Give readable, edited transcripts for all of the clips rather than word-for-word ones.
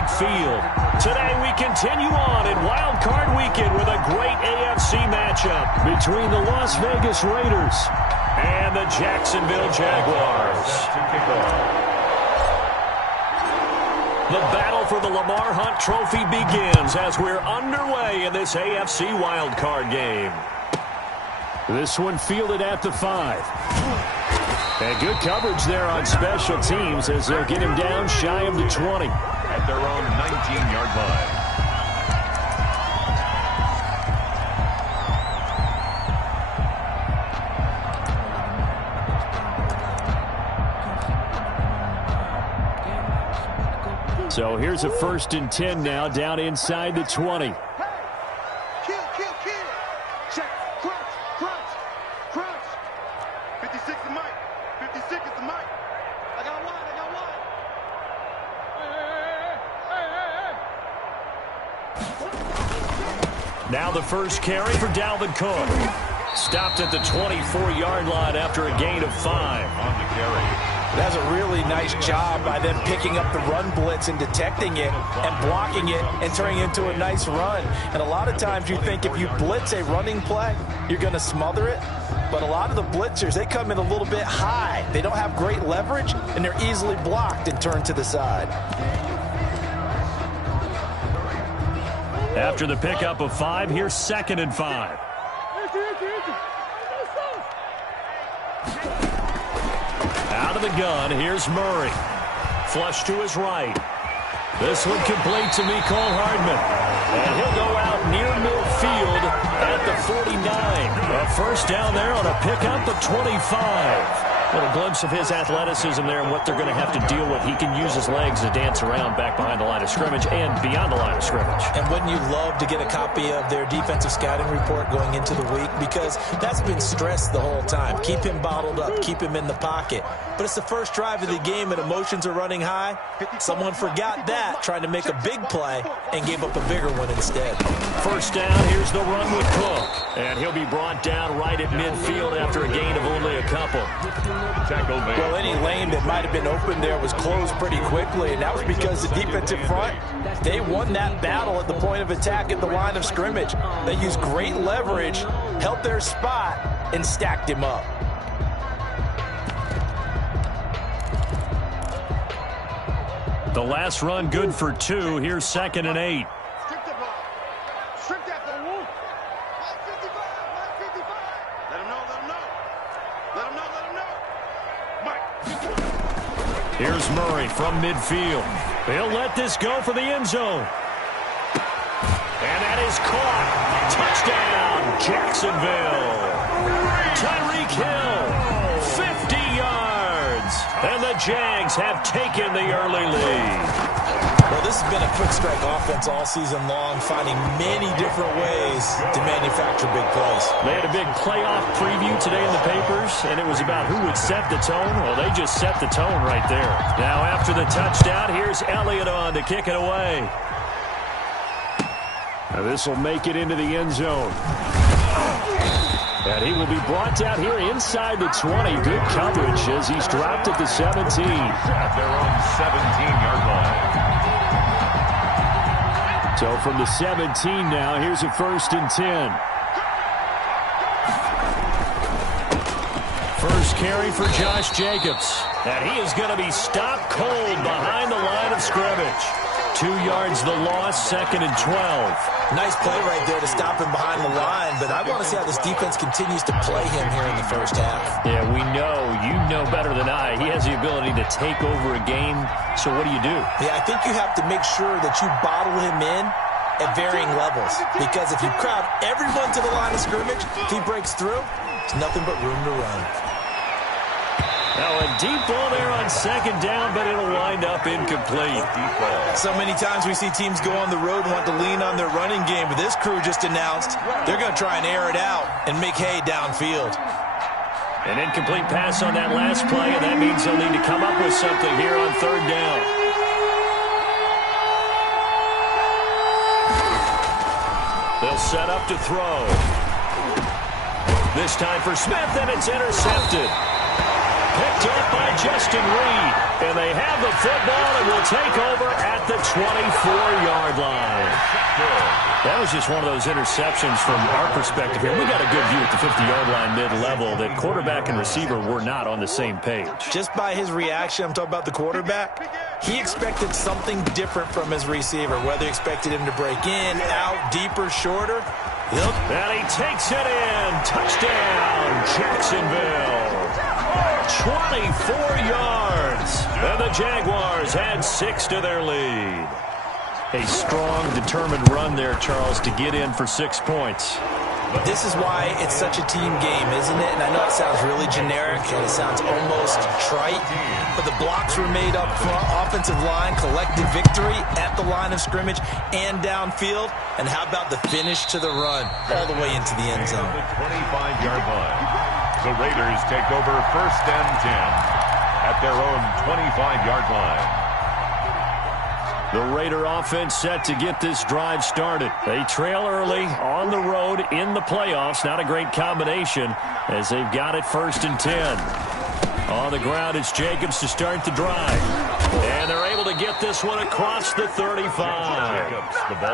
Bank Field. Today we continue on in Wild Card Weekend with a great AFC matchup between the Las Vegas Raiders and the Jacksonville Jaguars. The battle for the Lamar Hunt Trophy begins as we're underway in this AFC Wild Card game. This one fielded at the 5. And good coverage there on special teams as they'll get him down shy of the 20. At their own 19-yard line. So here's a 1st and 10 now down inside the 20. Now the first carry for Dalvin Cook. Stopped at the 24-yard line after a gain of 5 on the carry. That's a really nice job by them picking up the run blitz and detecting it and blocking it and turning it into a nice run. And a lot of times you think if you blitz a running play, you're going to smother it. But a lot of the blitzers, they come in a little bit high. They don't have great leverage, and they're easily blocked and turned to the side. After the pickup of 5, here's 2nd and 5. Out of the gun, here's Murray. Flush to his right. This one complete to Mecole Hardman. And he'll go out near midfield at the 49. A first down there on a pickup of 25. What a glimpse of his athleticism there and what they're going to have to deal with. He can use his legs to dance around back behind the line of scrimmage and beyond the line of scrimmage. And wouldn't you love to get a copy of their defensive scouting report going into the week? Because that's been stressed the whole time. Keep him bottled up. Keep him in the pocket. But it's the first drive of the game and emotions are running high. Someone forgot that, trying to make a big play, and gave up a bigger one instead. First down, here's the run with Cook. And he'll be brought down right at midfield after a gain of only a couple. Well, any lane that might have been open there was closed pretty quickly, and that was because the defensive front, they won that battle at the point of attack at the line of scrimmage. They used great leverage, held their spot, and stacked him up. The last run good for 2. Here's 2nd and 8. Here's Murray from midfield. They'll let this go for the end zone. And that is caught. Touchdown, Jacksonville. Tyreek Hill, 50 yards. And the Jags have taken the early lead. Well, this has been a quick strike offense all season long, finding many different ways to manufacture big plays. They had a big playoff preview today in the papers, and it was about who would set the tone. Well, they just set the tone right there. Now, after the touchdown, here's Elliott on to kick it away. Now, this will make it into the end zone. And he will be brought down here inside the 20. Good coverage as he's dropped at the 17. At their own 17-yard line. So from the 17 now, here's a 1st and 10. First carry for Josh Jacobs. And he is going to be stopped cold behind the line of scrimmage. 2 yards the loss, 2nd and 12. Nice play right there to stop him behind the line, but I want to see how this defense continues to play him here in the first half. Yeah, we know. You know better than I. He has the ability to take over a game. So what do you do? Yeah, I think you have to make sure that you bottle him in at varying levels. Because if you crowd everyone to the line of scrimmage, if he breaks through, there's nothing but room to run. Now a deep ball there on 2nd down, but it'll wind up incomplete. So many times we see teams go on the road and want to lean on their running game, but this crew just announced they're going to try and air it out and make hay downfield. An incomplete pass on that last play, and that means they'll need to come up with something here on 3rd down. They'll set up to throw. This time for Smith, and it's intercepted. Picked up by Justin Reed. And they have the football and will take over at the 24-yard line. That was just one of those interceptions from our perspective here. We got a good view at the 50-yard line mid-level that quarterback and receiver were not on the same page. Just by his reaction, I'm talking about the quarterback, he expected something different from his receiver, whether he expected him to break in, out, deeper, shorter. Yep. And he takes it in. Touchdown, Jacksonville. 24 yards. And the Jaguars add 6 to their lead. A strong, determined run there, Charles, to get in for 6 points. This is why it's such a team game, isn't it? And I know it sounds really generic and it sounds almost trite, but the blocks were made up front, offensive line, collective victory at the line of scrimmage and downfield. And how about the finish to the run all the way into the end zone? The 25-yard line. The Raiders take over 1st and 10 at their own 25-yard line. The Raider offense set to get this drive started. They trail early on the road in the playoffs. Not a great combination as they've got it 1st and 10. On the ground, it's Jacobs to start the drive. And they're able to get this one across the 35.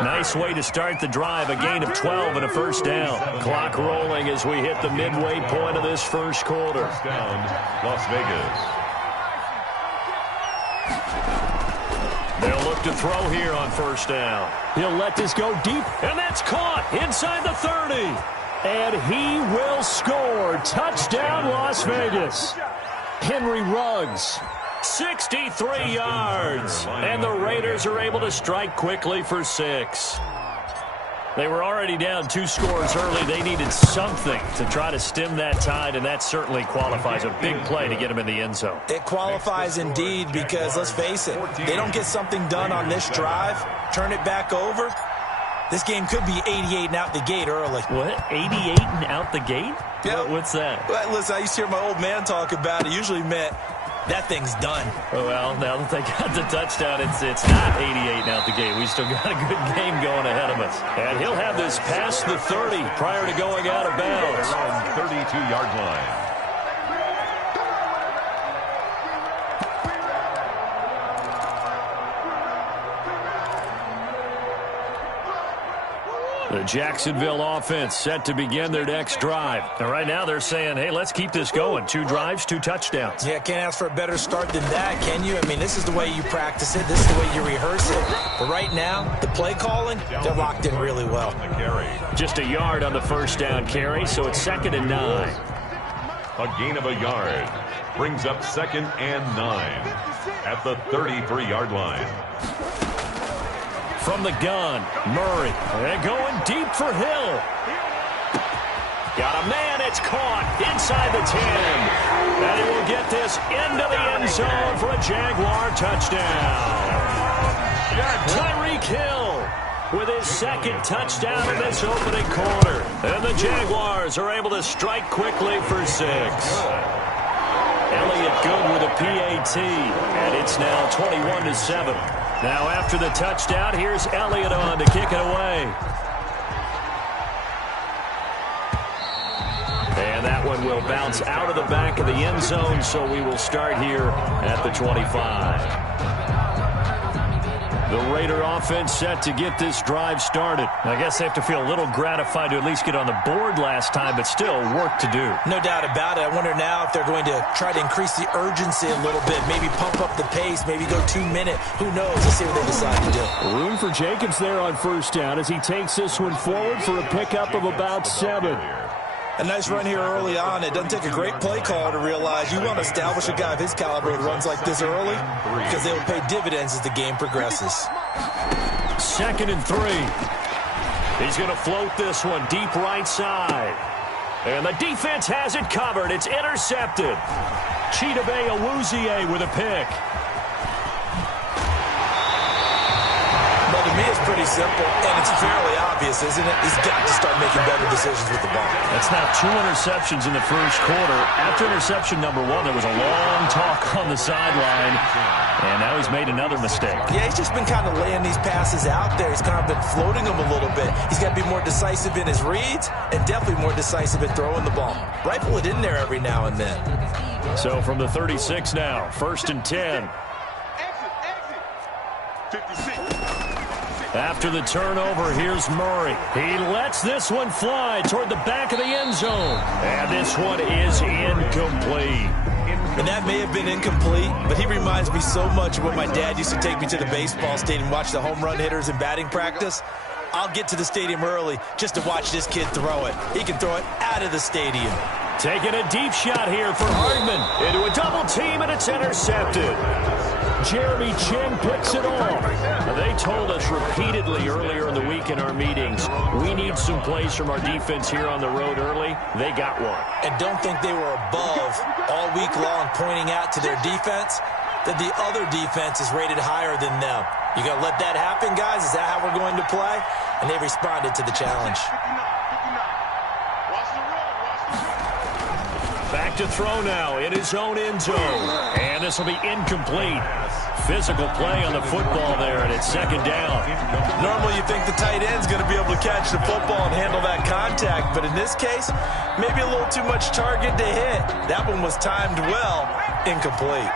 Nice way to start the drive. A gain of 12 and a 1st down. Clock rolling as we hit the midway point of this 1st quarter. 1st down, Las Vegas. They'll look to throw here on 1st down. He'll let this go deep, and that's caught inside the 30. And he will score. Touchdown, Las Vegas. Henry Ruggs, 63 yards. And the Raiders are able to strike quickly for 6. They were already down 2 scores early. They needed something to try to stem that tide, and that certainly qualifies. A big play to get them in the end zone. It qualifies indeed because, let's face it, they don't get something done on this drive, turn it back over, this game could be 88 and out the gate early. What? 88 and out the gate? Yeah. What's that? Well, listen, I used to hear my old man talk about it. It usually meant that thing's done. Well, now that they got the touchdown, it's not 88 and out the gate. We still got a good game going ahead of us. And he'll have this past the 30 prior to going out of bounds. 32-yard line. The Jacksonville offense set to begin their next drive. And right now they're saying, hey, let's keep this going. 2 drives, 2 touchdowns. Yeah, can't ask for a better start than that, can you? I mean, this is the way you practice it. This is the way you rehearse it. But right now, the play calling, they're locked in really well. Just a yard on the 1st down carry, so it's 2nd and 9. A gain of a yard brings up 2nd and 9 at the 33-yard line. From the gun, Murray. They're going deep for Hill. Got a man, it's caught inside the 10. And he will get this into the end zone for a Jaguar touchdown. Tyreek Hill with his 2nd touchdown in this opening quarter. And the Jaguars are able to strike quickly for 6. Elliott good with a PAT. And it's now 21-7. Now after the touchdown, here's Elliott on to kick it away. And that one will bounce out of the back of the end zone, so we will start here at the 25. The Raider offense set to get this drive started. I guess they have to feel a little gratified to at least get on the board last time, but still work to do. No doubt about it. I wonder now if they're going to try to increase the urgency a little bit, maybe pump up the pace, maybe go 2-minute. Who knows? Let's see what they decide to do. Room for Jacobs there on 1st down as he takes this one forward for a pickup of about 7. A nice run here early on. It doesn't take a great play caller to realize you want to establish a guy of his caliber that runs like this early because they will pay dividends as the game progresses. 2nd and 3. He's going to float this one deep right side. And the defense has it covered. It's intercepted. Chidobe Awuzie with a pick. Well, to me, it's pretty simple, and it's fairly obvious, isn't it? He's got to start making better decisions with the ball. That's now 2 interceptions in the 1st quarter. After interception number 1, there was a long talk on the sideline, and now he's made another mistake. Yeah, he's just been kind of laying these passes out there. He's kind of been floating them a little bit. He's got to be more decisive in his reads and definitely more decisive in throwing the ball. Rifle it in there every now and then. So from the 36 now, 1st and 10. After the turnover, here's Murray. He lets this one fly toward the back of the end zone. And this one is incomplete. And that may have been incomplete, but he reminds me so much of when my dad used to take me to the baseball stadium and watch the home run hitters in batting practice. I'll get to the stadium early just to watch this kid throw it. He can throw it out of the stadium. Taking a deep shot here for Hardman. Into a double team, and it's intercepted. Jeremy Chinn picks it off. They told us repeatedly earlier in the week in our meetings, we need some plays from our defense here on the road early. They got one. And don't think they were above all week long pointing out to their defense that the other defense is rated higher than them. You going to let that happen, guys? Is that how we're going to play? And they responded to the challenge. Back to throw now in his own end zone. And this will be incomplete. Physical play on the football there, and it's second down. Normally you think the tight end's going to be able to catch the football and handle that contact, but in this case, maybe a little too much target to hit. That one was timed well, incomplete.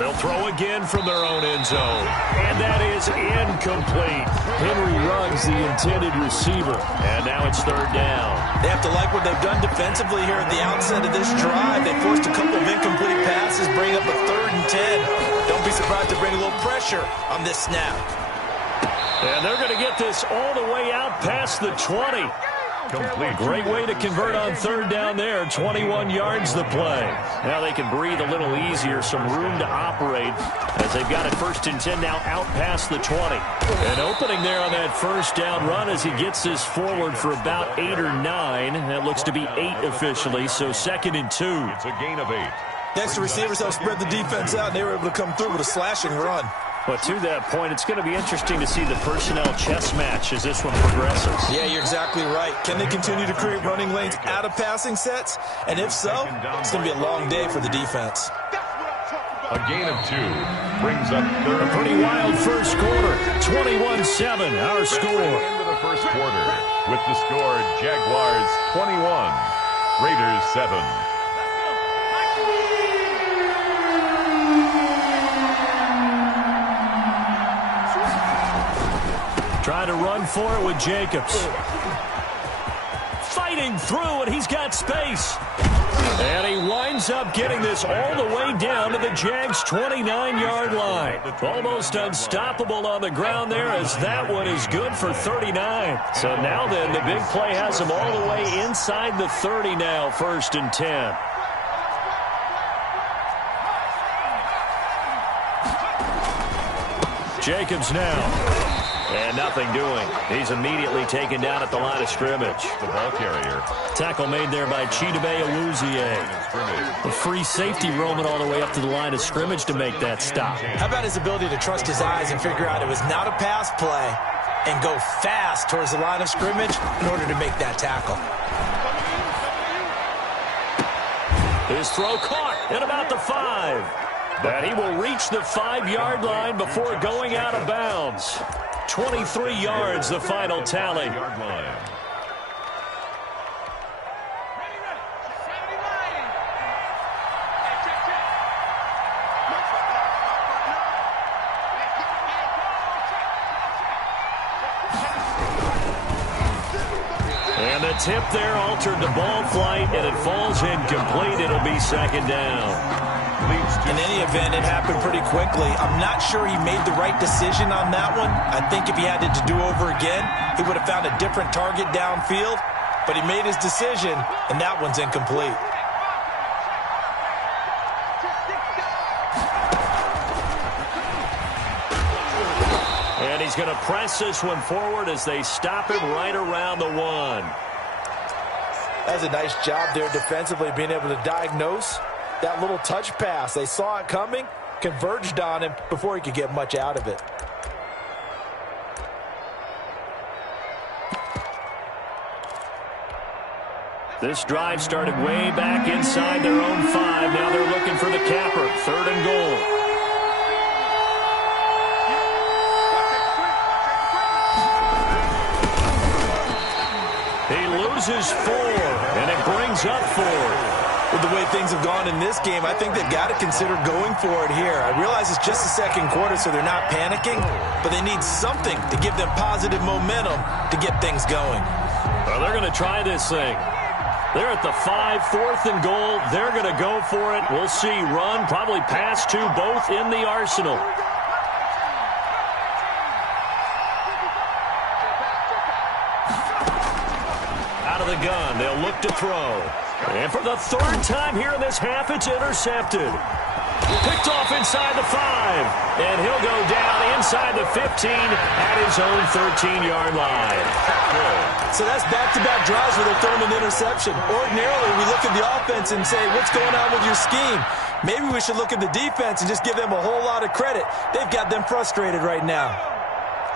They'll throw again from their own end zone. And that is incomplete. Henry Ruggs, the intended receiver. And now it's third down. They have to like what they've done defensively here at the outset of this drive. They forced a couple of incomplete passes, bring up a 3rd and 10. Don't be surprised to bring a little pressure on this snap. And they're going to get this all the way out past the 20. Complete. Great way to convert on third down there. 21 yards the play. Now they can breathe a little easier, some room to operate as they've got it 1st and 10 now out past the 20. And opening there on that first down run as he gets this forward for about 8 or 9. That looks to be 8 officially, so 2nd and 2. It's a gain of 8. Next, the receivers helped spread the defense out, and they were able to come through with a slashing run. But to that point, it's going to be interesting to see the personnel chess match as this one progresses. Yeah, you're exactly right. Can they continue to create running lanes out of passing sets? And if so, it's going to be a long day for the defense. A gain of 2 brings up third. A pretty wild first quarter. 21-7, our score. Into the first quarter with the score Jaguars 21, Raiders 7. Trying to run for it with Jacobs. Fighting through, and he's got space. And he winds up getting this all the way down to the Jags' 29-yard line. Almost unstoppable on the ground there, as that one is good for 39. So now then, the big play has him all the way inside the 30 now, 1st and 10. Jacobs now. And nothing doing. He's immediately taken down at the line of scrimmage. The ball carrier. Tackle made there by Chidobe Awuzie. The free safety roaming all the way up to the line of scrimmage to make that stop. How about his ability to trust his eyes and figure out it was not a pass play and go fast towards the line of scrimmage in order to make that tackle. His throw caught at about the 5. And he will reach the 5-yard line before going out of bounds. 23 yards, the final tally. And the tip there altered the ball flight, and it falls incomplete. It'll be 2nd down. In any event, it happened pretty quickly. I'm not sure he made the right decision on that one. I think if he had it to do over again, he would have found a different target downfield. But he made his decision, and that one's incomplete. And he's going to press this one forward as they stop him right around the 1. That's a nice job there defensively, being able to diagnose that little touch pass. They saw it coming, converged on him before he could get much out of it. This drive started way back inside their own 5. Now they're looking for the capper. 3rd and goal. He loses 4, and it brings up 4. With the way things have gone in this game, I think they've got to consider going for it here. I realize it's just the second quarter, so they're not panicking, but they need something to give them positive momentum to get things going. Well, they're going to try this thing. They're at the 5, 4th and goal. They're going to go for it. We'll see. Run, probably pass to both in the arsenal. Out of the gun, they'll look to throw. And for the third time here in this half, it's intercepted. Picked off inside the 5. And he'll go down inside the 15 at his own 13-yard line. So that's back-to-back drives where they're throwing an interception. Ordinarily, we look at the offense and say, what's going on with your scheme? Maybe we should look at the defense and just give them a whole lot of credit. They've got them frustrated right now.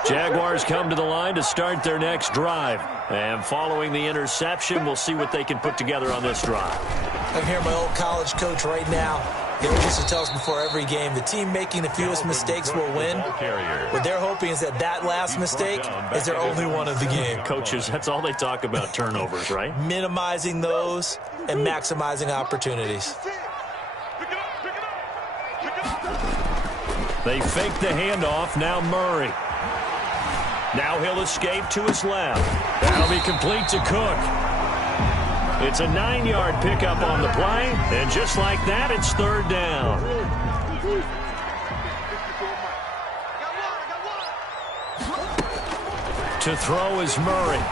Jaguars come to the line to start their next drive. And following the interception, we'll see what they can put together on this drive. I'm here, my old college coach right now. He always used to tell us before every game, the team making the fewest mistakes will win. What they're hoping is that last mistake is their only one of the game. Coaches, that's all they talk about, turnovers, right? Minimizing those and maximizing opportunities. They fake the handoff. Now Murray. Now he'll escape to his left. That'll be complete to Cook. It's a 9-yard pickup on the play, and just like that, it's third down. To throw is Murray.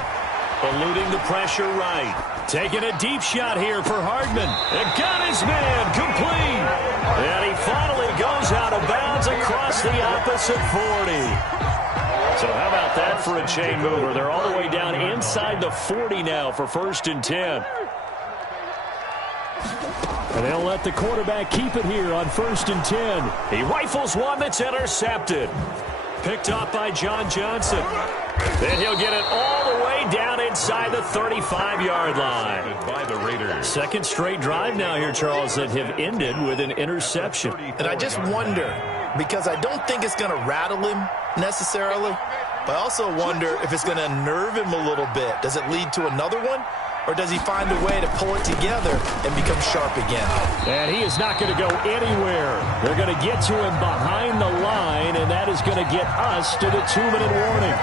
Eluding the pressure right. Taking a deep shot here for Hardman. And got his man complete. And he finally goes out of bounds across the opposite 40. So how about that for a chain mover? They're all the way down inside the 40 now for 1st and 10. And they'll let the quarterback keep it here on 1st and 10. He rifles one that's intercepted. Picked off by John Johnson. Then he'll get it all the way down inside the 35-yard line. By the Raiders. Second straight drive now here, Charles, that have ended with an interception. And I just wonder, because I don't think it's going to rattle him necessarily, but I also wonder if it's going to unnerve him a little bit. Does it lead to another one? Or does he find a way to pull it together and become sharp again? And he is not going to go anywhere. They're going to get to him behind the line, and that is going to get us to the 2-minute warning.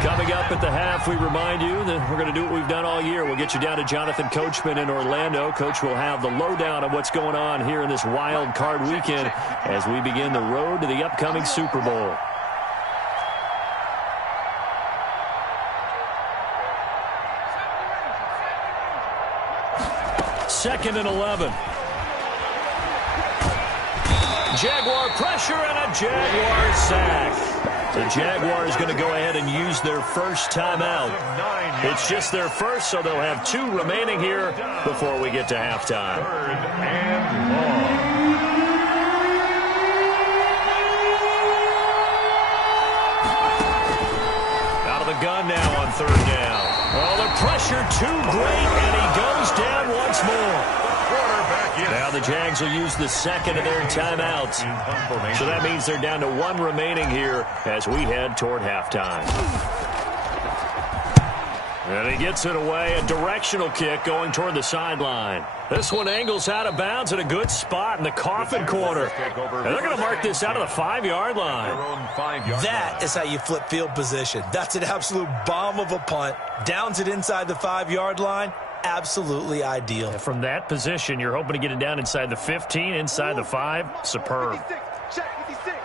Coming up at the half, we remind you that we're going to do what we've done all year. We'll get you down to Jonathan Coachman in Orlando. Coach will have the lowdown of what's going on here in this wild card weekend as we begin the road to the upcoming Super Bowl. Second and 11. Jaguar pressure and a Jaguar sack. The Jaguars going to go ahead and use their first timeout. It's just their first, so they'll have 2 remaining here before we get to halftime. 3rd and long. Out of the gun now on 3rd down. Oh, the pressure too great, and he goes down once more. Now the Jags will use the second of their timeouts. So that means they're down to 1 remaining here as we head toward halftime. And he gets it away, a directional kick going toward the sideline. This one angles out of bounds at a good spot in the coffin corner. And they're going to mark this out of the 5-yard line. That is how you flip field position. That's an absolute bomb of a punt. Downs it inside the 5-yard line. Absolutely ideal. And from that position, you're hoping to get it down inside the 15, inside the 5. Superb. Check 56.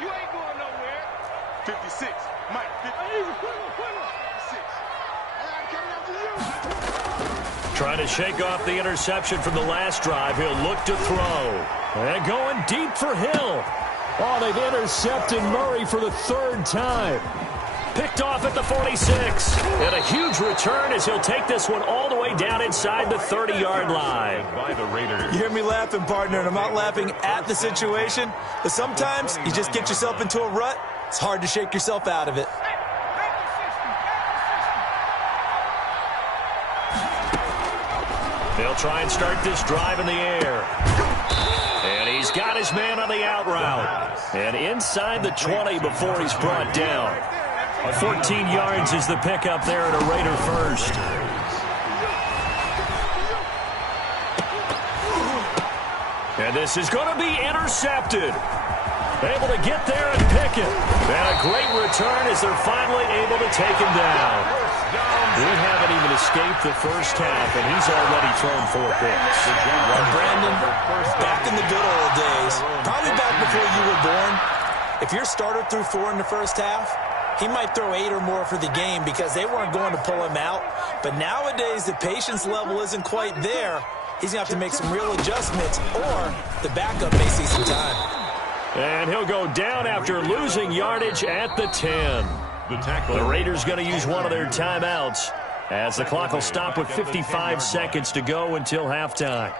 You ain't going nowhere. 56. Mike, 56. Trying to shake off the interception from the last drive. He'll look to throw. And going deep for Hill. Oh, they've intercepted Murray for the 3rd time. Picked off at the 46. And a huge return as he'll take this one all the way down inside the 30-yard line. By the Raiders. You hear me laughing, partner, and I'm not laughing at the situation. But sometimes you just get yourself into a rut. It's hard to shake yourself out of it. They'll try and start this drive in the air. And he's got his man on the out route. And inside the 20 before he's brought down. 14 yards is the pickup there at a Raider first. And this is going to be intercepted. Able to get there and pick it. And a great return as they're finally able to take him down. We haven't even escaped the first half, and he's already thrown 4 picks. And Brandon, back in the good old days, probably back before you were born, if your starter threw 4 in the first half, he might throw 8 or more for the game because they weren't going to pull him out. But nowadays, the patience level isn't quite there. He's going to have to make some real adjustments, or the backup may see some time. And he'll go down after losing yardage at the 10. The Raiders going to use one of their timeouts as the clock will stop with 55 seconds to go until halftime.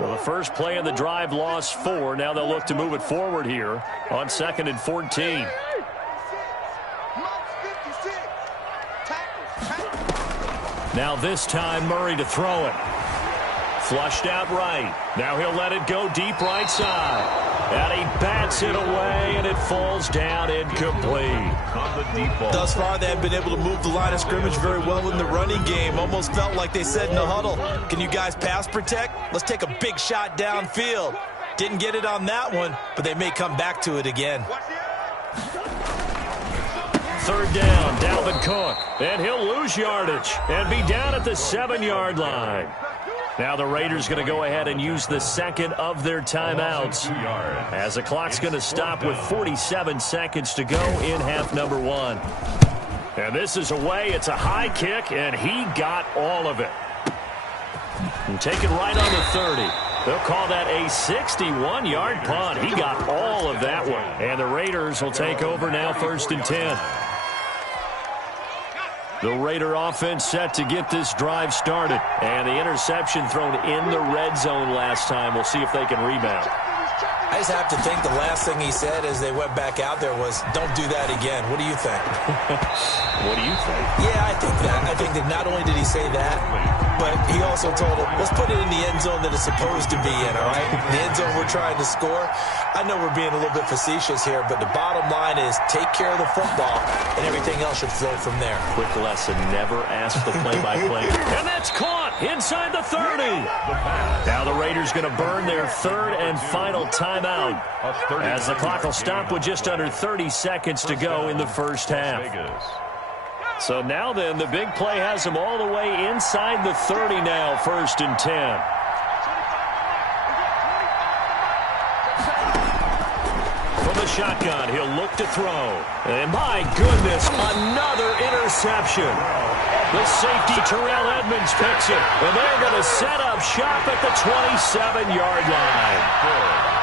Well, the first play of the drive lost 4. Now they'll look to move it forward here on 2nd and 14. Now this time Murray to throw it. Flushed out right. Now he'll let it go deep right side. And he bats it away, and it falls down incomplete. Thus far, they have been able to move the line of scrimmage very well in the running game. Almost felt like they said in the huddle, can you guys pass protect? Let's take a big shot downfield. Didn't get it on that one, but they may come back to it again. 3rd down, Dalvin Cook. And he'll lose yardage and be down at the 7-yard line. Now the Raiders going to go ahead and use the second of their timeouts as the clock's going to stop with 47 seconds to go in half number 1. And this is away. It's a high kick, and he got all of it. And take it right on the 30. They'll call that a 61-yard punt. He got all of that one. And the Raiders will take over now 1st and 10. The Raider offense set to get this drive started. And the interception thrown in the red zone last time. We'll see if they can rebound. I just have to think the last thing he said as they went back out there was, don't do that again. What do you think? What do you think? Yeah, I think that. I think that not only did he say that, but he also told him, let's put it in the end zone that it's supposed to be in, all right? The end zone we're trying to score. I know we're being a little bit facetious here, but the bottom line is take care of the football, and everything else should flow from there. Quick lesson, never ask the play-by-play. And that's caught inside the 30. Now the Raiders going to burn their 3rd and final timeout as the clock will stop with just under 30 seconds to go in the first half. So now then, the big play has them all the way inside the 30 now, 1st and 10. From the shotgun, he'll look to throw. And my goodness, another interception. The safety, Terrell Edmonds, picks it. And they're going to set up shop at the 27-yard line.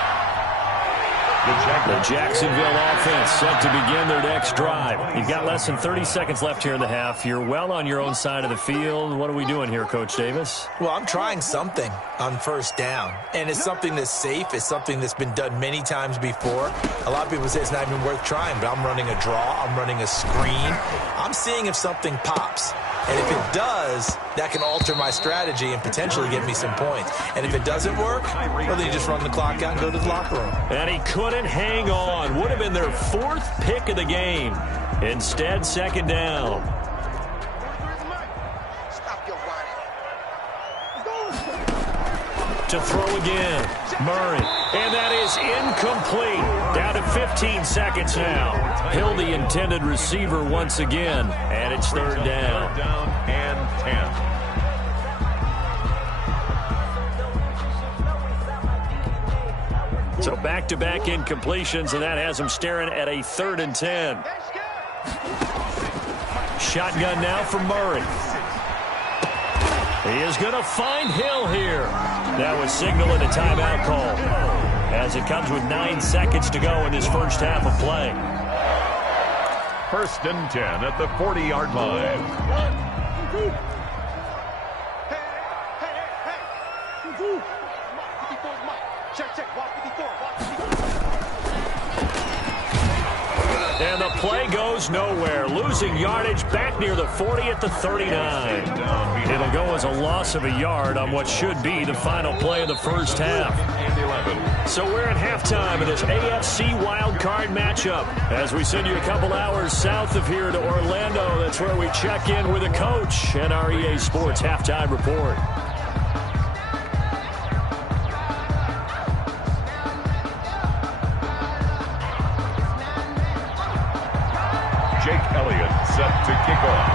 The Jacksonville offense set to begin their next drive. You've got less than 30 seconds left here in the half. You're well on your own side of the field. What are we doing here, Coach Davis? Well, I'm trying something on 1st down, and it's something that's safe. It's something that's been done many times before. A lot of people say it's not even worth trying, but I'm running a draw. I'm running a screen. I'm seeing if something pops. And if it does, that can alter my strategy and potentially get me some points. And if it doesn't work, well, then you just run the clock out and go to the locker room. And he couldn't hang on. Would have been their 4th pick of the game. Instead, 2nd down. To throw again, Murray. And that is incomplete. Down to 15 seconds now. Hill, the intended receiver once again. And it's 3rd down. 3rd down and 10. So back-to-back incompletions, and that has them staring at a 3rd and 10. Shotgun now for Murray. He is going to find Hill here. That was signaling a timeout call as it comes with 9 seconds to go in this first half of play. 1st and 10 at the 40-yard line. And the play goes goes nowhere, losing yardage back near the 40 at the 39. It'll go as a loss of a yard on what should be the final play of the first half. So we're at halftime of this AFC wildcard matchup. As we send you a couple hours south of here to Orlando, that's where we check in with a coach and our EA Sports halftime report. Set to kick off.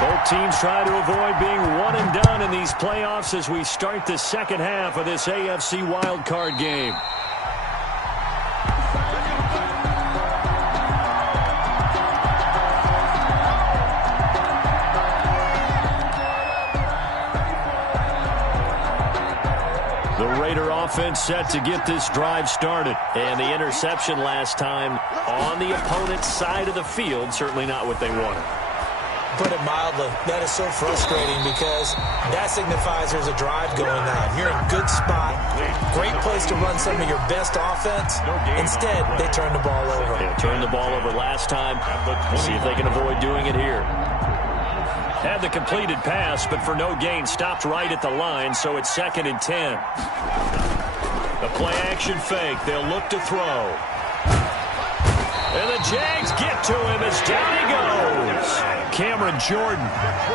Both teams try to avoid being one and done in these playoffs as we start the second half of this AFC wildcard game. The Raider offense set to get this drive started. And the interception last time on the opponent's side of the field, certainly not what they wanted. Put it mildly, that is so frustrating because that signifies there's a drive going on. You're in a good spot, great place to run some of your best offense. Instead, they turn the ball over. They turned the ball over last time. See if they can avoid doing it here. Had the completed pass, but for no gain, stopped right at the line, so it's 2nd and 10. The play-action fake. They'll look to throw. And the Jags get to him as down he goes. Cameron Jordan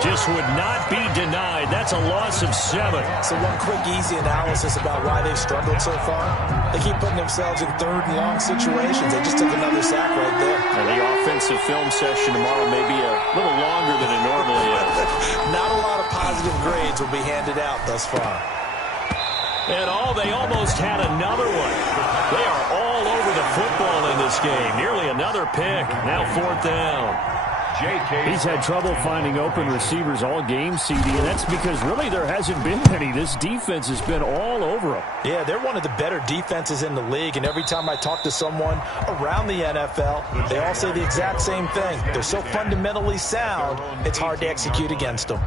just would not be denied. That's a loss of 7. So one quick, easy analysis about why they've struggled so far. They keep putting themselves in 3rd and long situations. They just took another sack right there. And the offensive film session tomorrow may be a little longer than it normally is. Not a lot of positive grades will be handed out thus far. And they almost had another one. They are all over the football in this game. Nearly another pick. Now 4th down. He's had trouble finding open receivers all game, CD, and that's because really there hasn't been any. This defense has been all over him. Yeah, they're one of the better defenses in the league, and every time I talk to someone around the NFL, they all say the exact same thing. They're so fundamentally sound, it's hard to execute against them.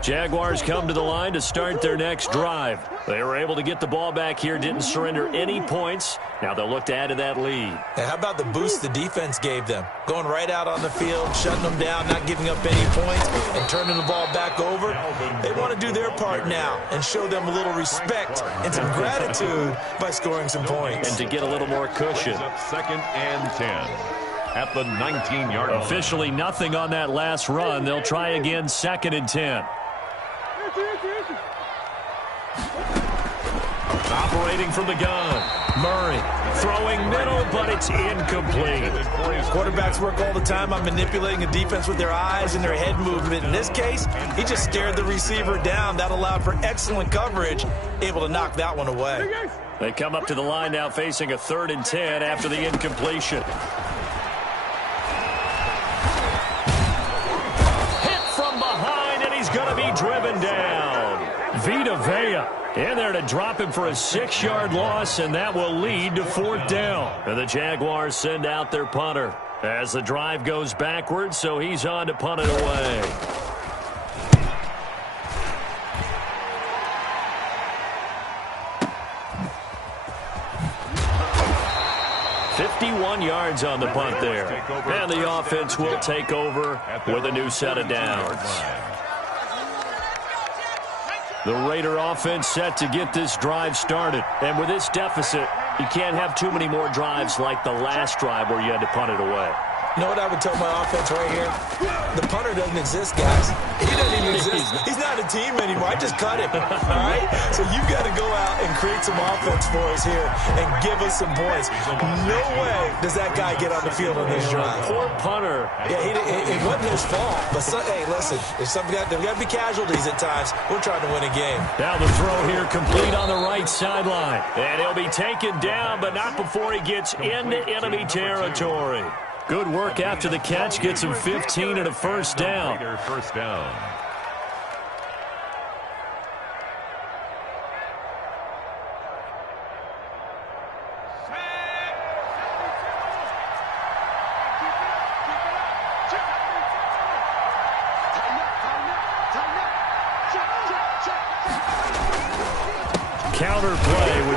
Jaguars come to the line to start their next drive. They were able to get the ball back here, didn't surrender any points. Now they'll look to add to that lead. And how about the boost the defense gave them? Going right out on the field, shutting them down, not giving up any points, and turning the ball back over. They want to do their part now and show them a little respect and some gratitude by scoring some points. And to get a little more cushion. 2nd and 10. At the 19-yard line. Officially nothing on that last run. They'll try again, 2nd and 10. Operating from the gun. Murray throwing middle, but it's incomplete. Quarterbacks work all the time on manipulating a defense with their eyes and their head movement. In this case, he just stared the receiver down. That allowed for excellent coverage, able to knock that one away. They come up to the line now facing a 3rd and 10 after the incompletion. Going to be driven down. Vita Vea in there to drop him for a 6-yard loss, and that will lead to 4th down. And the Jaguars send out their punter as the drive goes backwards, so he's on to punt it away. $51 yards on the punt there. And the offense will take over with a new set of downs. The Raider offense set to get this drive started. And with this deficit, you can't have too many more drives like the last drive where you had to punt it away. You know what I would tell my offense right here? The punter doesn't exist, guys. He doesn't even exist. He's not a team anymore. I just cut him. All right? So you've got to go out and create some offense for us here and give us some points. No way does that guy get on the field on this drive. Poor punter. Yeah, it wasn't his fault. But, hey, listen, there's got to be casualties at times. We're trying to win a game. Now the throw here complete on the right sideline. And he'll be taken down, but not before he gets into enemy territory. Good work after the catch. Gets him 15 and a 1st down. First down.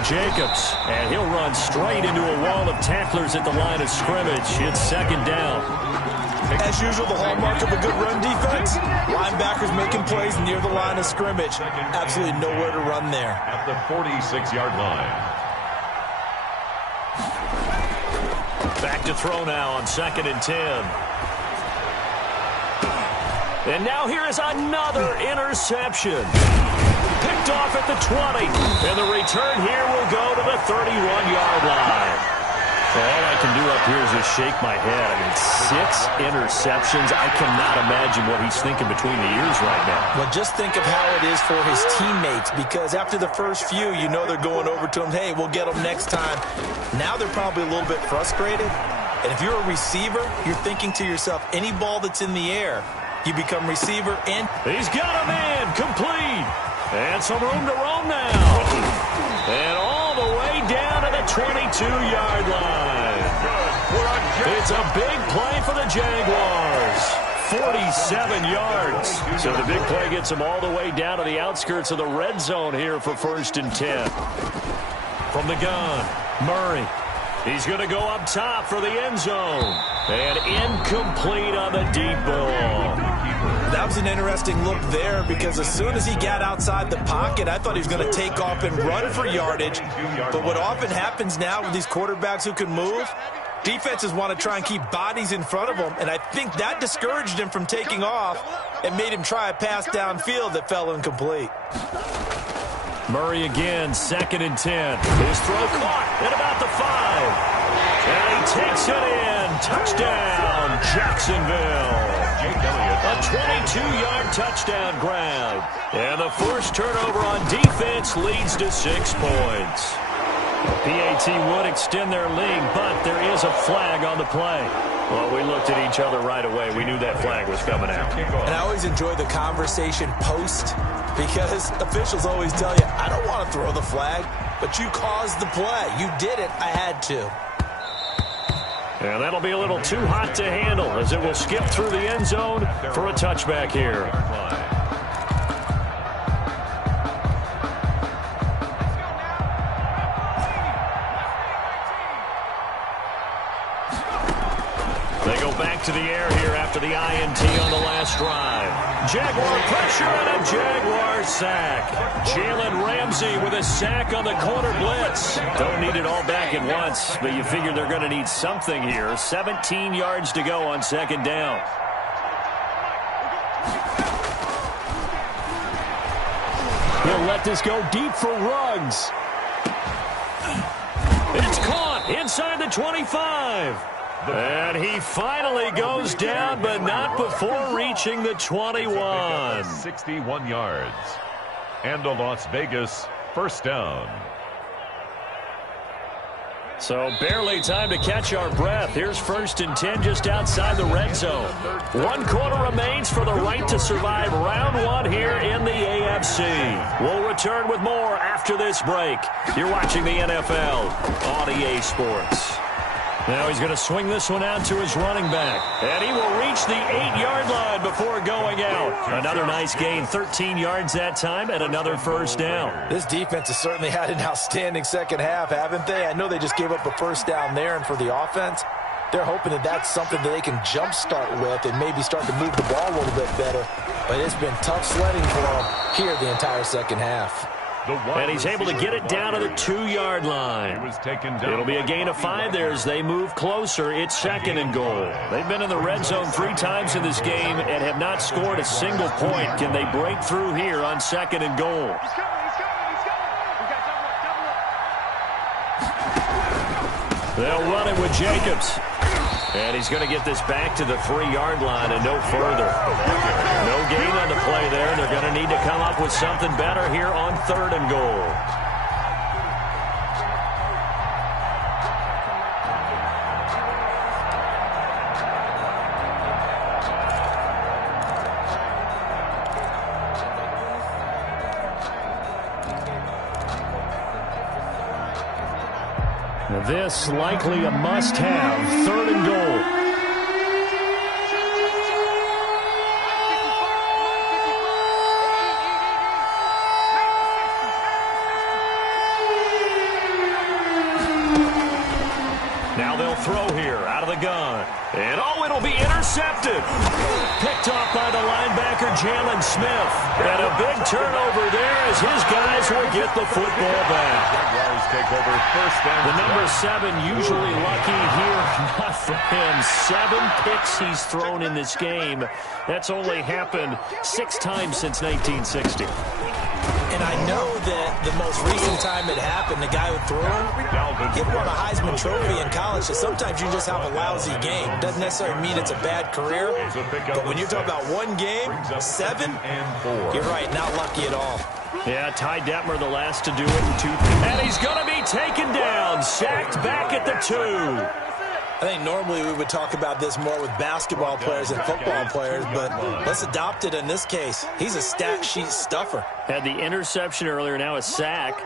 Jacobs, and he'll run straight into a wall of tacklers at the line of scrimmage. It's second down. As usual, the hallmark of a good run defense, linebackers making plays near the line of scrimmage. Absolutely nowhere to run there. At the 46-yard line. Back to throw now on 2nd and 10. And now here is another interception. Picked off at the 20. And the return here will go to the 31-yard line. Well, all I can do up here is just shake my head. I mean, 6 interceptions. I cannot imagine what he's thinking between the ears right now. Well, just think of how it is for his teammates, because after the first few, you know they're going over to him, hey, we'll get them next time. Now they're probably a little bit frustrated. And if you're a receiver, you're thinking to yourself, any ball that's in the air, you become receiver and... He's got him in, complete. And some room to roam now. And all the way down to the 22-yard line. It's a big play for the Jaguars. 47 yards. So the big play gets them all the way down to the outskirts of the red zone here for 1st and 10. From the gun, Murray. He's going to go up top for the end zone. And incomplete on the deep ball. That was an interesting look there, because as soon as he got outside the pocket, I thought he was going to take off and run for yardage. But what often happens now with these quarterbacks who can move, defenses want to try and keep bodies in front of them, and I think that discouraged him from taking off and made him try a pass downfield that fell incomplete. Murray again, 2nd and 10. His throw caught at about the 5. And he takes it in. Touchdown, Jacksonville. A 22-yard touchdown grab. And the first turnover on defense leads to 6 points. PAT would extend their lead, but there is a flag on the play. Well, we looked at each other right away. We knew that flag was coming out. And I always enjoy the conversation post, because officials always tell you, I don't want to throw the flag, but you caused the play. You did it. I had to. And that'll be a little too hot to handle, as it will skip through the end zone for a touchback here. They go back to the air here after the INT on the last drive. Jaguar pressure and a Jaguar sack. Jalen Ramsey with a sack on the corner blitz. Don't need it all back at once, but you figure they're going to need something here. 17 yards to go on 2nd down. He'll let this go deep for Ruggs. It's caught inside the 25. And he finally goes down, but not before reaching the 21. 61 yards. And a Las Vegas first down. So barely time to catch our breath. Here's 1st and 10 just outside the red zone. 1 quarter remains for the right to survive round 1 here in the AFC. We'll return with more after this break. You're watching the NFL on EA Sports. Now he's going to swing this one out to his running back. And he will reach the 8-yard line before going out. Another nice gain, 13 yards that time, and another first down. This defense has certainly had an outstanding second half, haven't they? I know they just gave up a first down there, and for the offense, they're hoping that that's something that they can jumpstart with and maybe start to move the ball a little bit better. But it's been tough sledding for them here the entire second half. And he's able to get it down to the 2-yard line. It'll be a gain of 5 there as they move closer. It's 2nd and goal. They've been in the red zone 3 times in this game and have not scored a single point. Can they break through here on 2nd and goal? They'll run it with Jacobs. And he's going to get this back to the 3-yard line and no further. No gain on the play there. They're going to need to come up with something better here on 3rd and goal. This likely a must-have, 3rd and goal. Now they'll throw here out of the gun. And, it'll be intercepted. Picked off by the linebacker, Jalen Smith. And a big turnover there as his guys will get the football back. Jaguars take over first and the number 7 usually lucky here. Not for him. 7 picks he's thrown in this game. That's only happened 6 times since 1960. And I know that the most recent time it happened, the guy who threw him, he won a Heisman Trophy in college, so sometimes you just have a lousy game. Doesn't necessarily mean it's a bad career, but when you're talking about one game, 7, you're right, not lucky at all. Yeah, Ty Detmer the last to do it in 2. And he's going to be taken down, sacked back at the 2. I think normally we would talk about this more with basketball players and football players, but let's adopt it in this case. He's a stat sheet stuffer. Had the interception earlier, now a sack.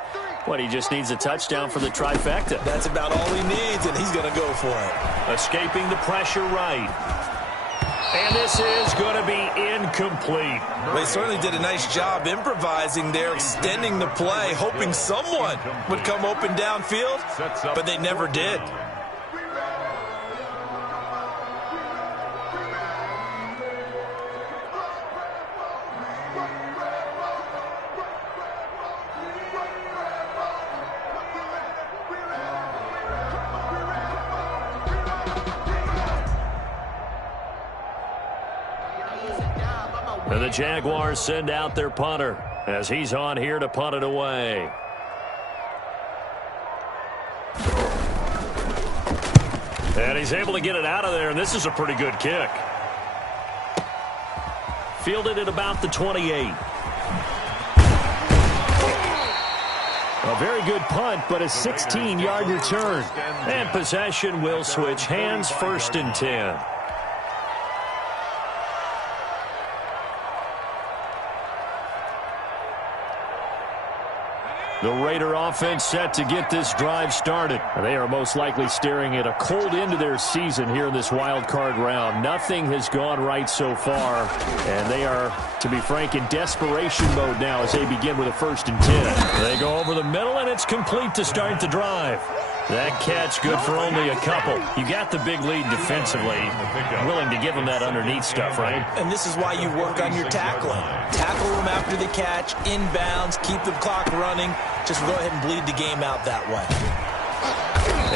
What, he just needs a touchdown for the trifecta. That's about all he needs, and he's going to go for it. Escaping the pressure right. And this is going to be incomplete. They certainly did a nice job improvising there, extending the play, hoping someone would come open downfield, but they never did. And the Jaguars send out their punter as he's on here to punt it away. And he's able to get it out of there, and this is a pretty good kick. Fielded at about the 28. A very good punt, but a 16-yard return. And possession will switch hands, 1st and 10. The Raider offense set to get this drive started. They are most likely staring at a cold end to their season here in this wild card round. Nothing has gone right so far, and they are, to be frank, in desperation mode now as they begin with a 1st and 10. They go over the middle, and it's complete to start the drive. That catch good for only a couple. You got the big lead defensively. Willing to give them that underneath stuff, right? And this is why you work on your tackling. Tackle them after the catch, inbounds, keep the clock running. Just go ahead and bleed the game out that way.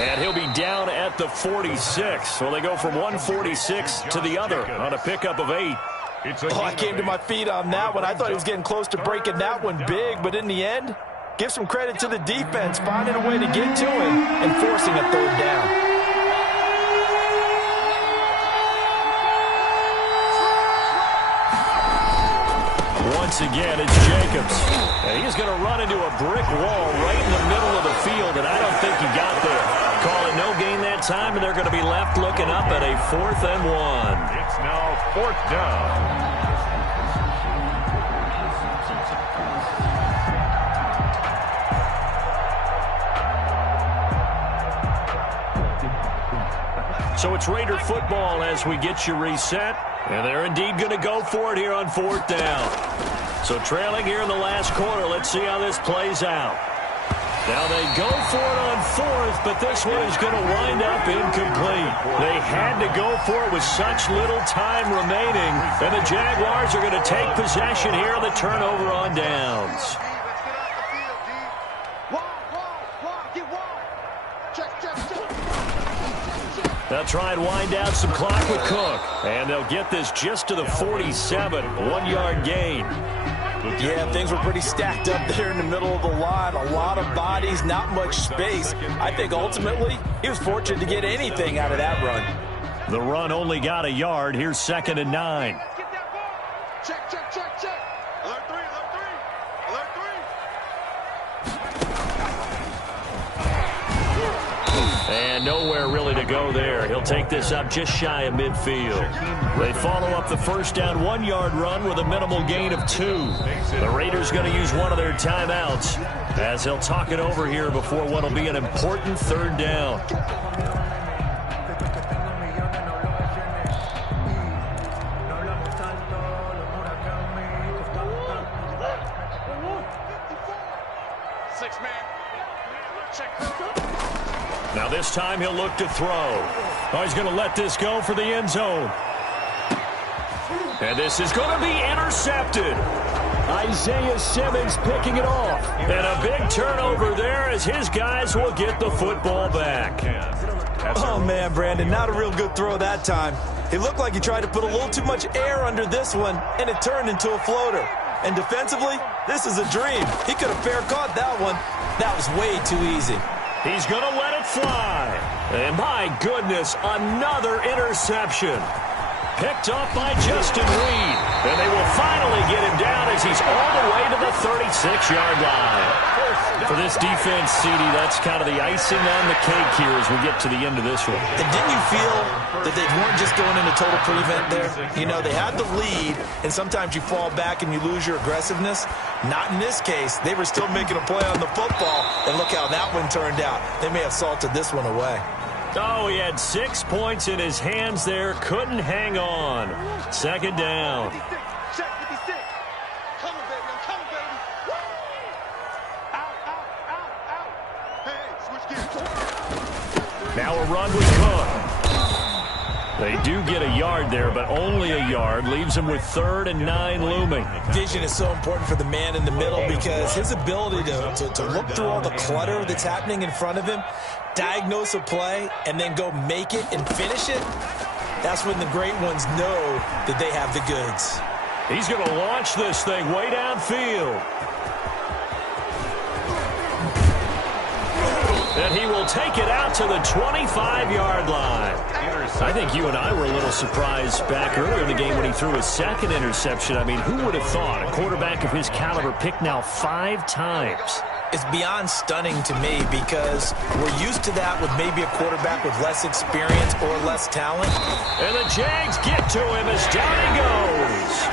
And he'll be down at the 46. So they go from 146 to the other on a pickup of 8. I came to my feet on that one. I thought he was getting close to breaking that one big, but in the end, give some credit to the defense, finding a way to get to him and forcing a 3rd down. Once again, it's Jacobs. And he's going to run into a brick wall right in the middle of the field, and I don't think he got there. Calling no gain that time, and they're going to be left looking up at a 4th and 1. It's now 4th down. So it's Raider football as we get you reset. And they're indeed going to go for it here on 4th down. So trailing here in the last quarter. Let's see how this plays out. Now they go for it on 4th, but this one is going to wind up incomplete. They had to go for it with such little time remaining. And the Jaguars are going to take possession here on the turnover on downs. They'll try and wind down some clock with Cook. And they'll get this just to the 47. 1-yard gain. Yeah, things were pretty stacked up there in the middle of the line. A lot of bodies, not much space. I think ultimately he was fortunate to get anything out of that run. The run only got a yard. Here's 2nd and 9. Check, check, check, check. Alert 3, alert 3. Alert 3. And nowhere really to go there. He'll take this up just shy of midfield. They follow up the 1st down 1-yard run with a minimal gain of 2. The Raiders going to use one of their timeouts as they'll talk it over here before what will be an important 3rd down. Now this time he'll look to throw. Oh, he's going to let this go for the end zone. And this is going to be intercepted. Isaiah Simmons picking it off. And a big turnover there as his guys will get the football back. Oh, man, Brandon, not a real good throw that time. It looked like he tried to put a little too much air under this one, and it turned into a floater. And defensively, this is a dream. He could have fair caught that one. That was way too easy. He's going to let it fly. And my goodness, another interception. Picked up by Justin Reed. And they will finally get him down as he's all the way to the 36-yard line. For this defense, CD, that's kind of the icing on the cake here as we get to the end of this one. And didn't you feel that they weren't just going into total prevent there? You know, they had the lead, and sometimes you fall back and you lose your aggressiveness. Not in this case. They were still making a play on the football, and look how that one turned out. They may have salted this one away. Oh, he had 6 points in his hands there. Couldn't hang on. Second down. Check 56. Come on, baby. I'm coming, baby. Woo! Out, out, out, out. Hey, switch gears. Now a run was good. They do get a yard there, but only a yard. Leaves them with 3rd and 9 looming. Vision is so important for the man in the middle because his ability to look through all the clutter that's happening in front of him, diagnose a play, and then go make it and finish it, that's when the great ones know that they have the goods. He's going to launch this thing way downfield. And he will take it out to the 25-yard line. I think you and I were a little surprised back earlier in the game when he threw his second interception. I mean, who would have thought a quarterback of his caliber picked now 5 times? It's beyond stunning to me because we're used to that with maybe a quarterback with less experience or less talent. And the Jags get to him as down he goes.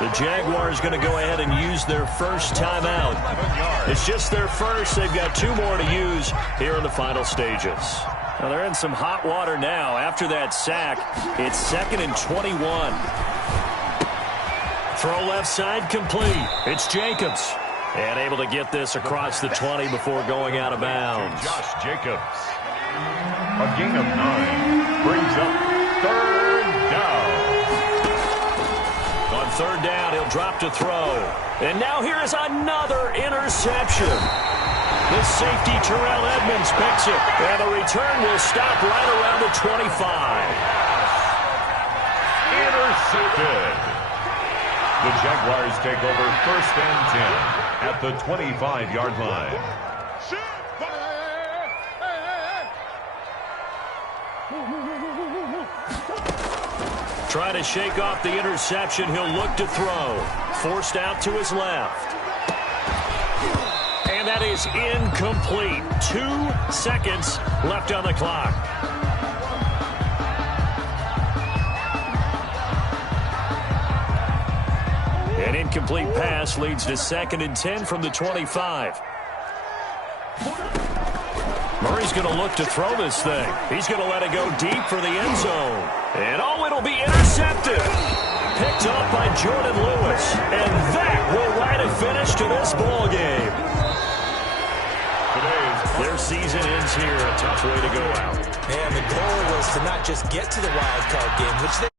The Jaguars going to go ahead and use their first timeout. It's just their first. They've got 2 more to use here in the final stages. Now they're in some hot water now. After that sack, it's 2nd and 21. Throw left side complete. It's Jacobs. And able to get this across the 20 before going out of bounds. Josh Jacobs. A gain of 9 brings up 3rd down. On 3rd down, he'll drop to throw. And now here is another interception. The safety, Terrell Edmonds, picks it. And the return will stop right around the 25. Intercepted. The Jaguars take over 1st and 10 at the 25-yard line. Try to shake off the interception. He'll look to throw. Forced out to his left. And that is incomplete. 2 seconds left on the clock. An incomplete pass leads to 2nd and 10 from the 25. Murray's going to look to throw this thing. He's going to let it go deep for the end zone. And oh, it'll be intercepted. Picked up by Jordan Lewis. And that will write a finish to this ball game. Their season ends here. A tough way to go out. And the goal was to not just get to the wild card game, which they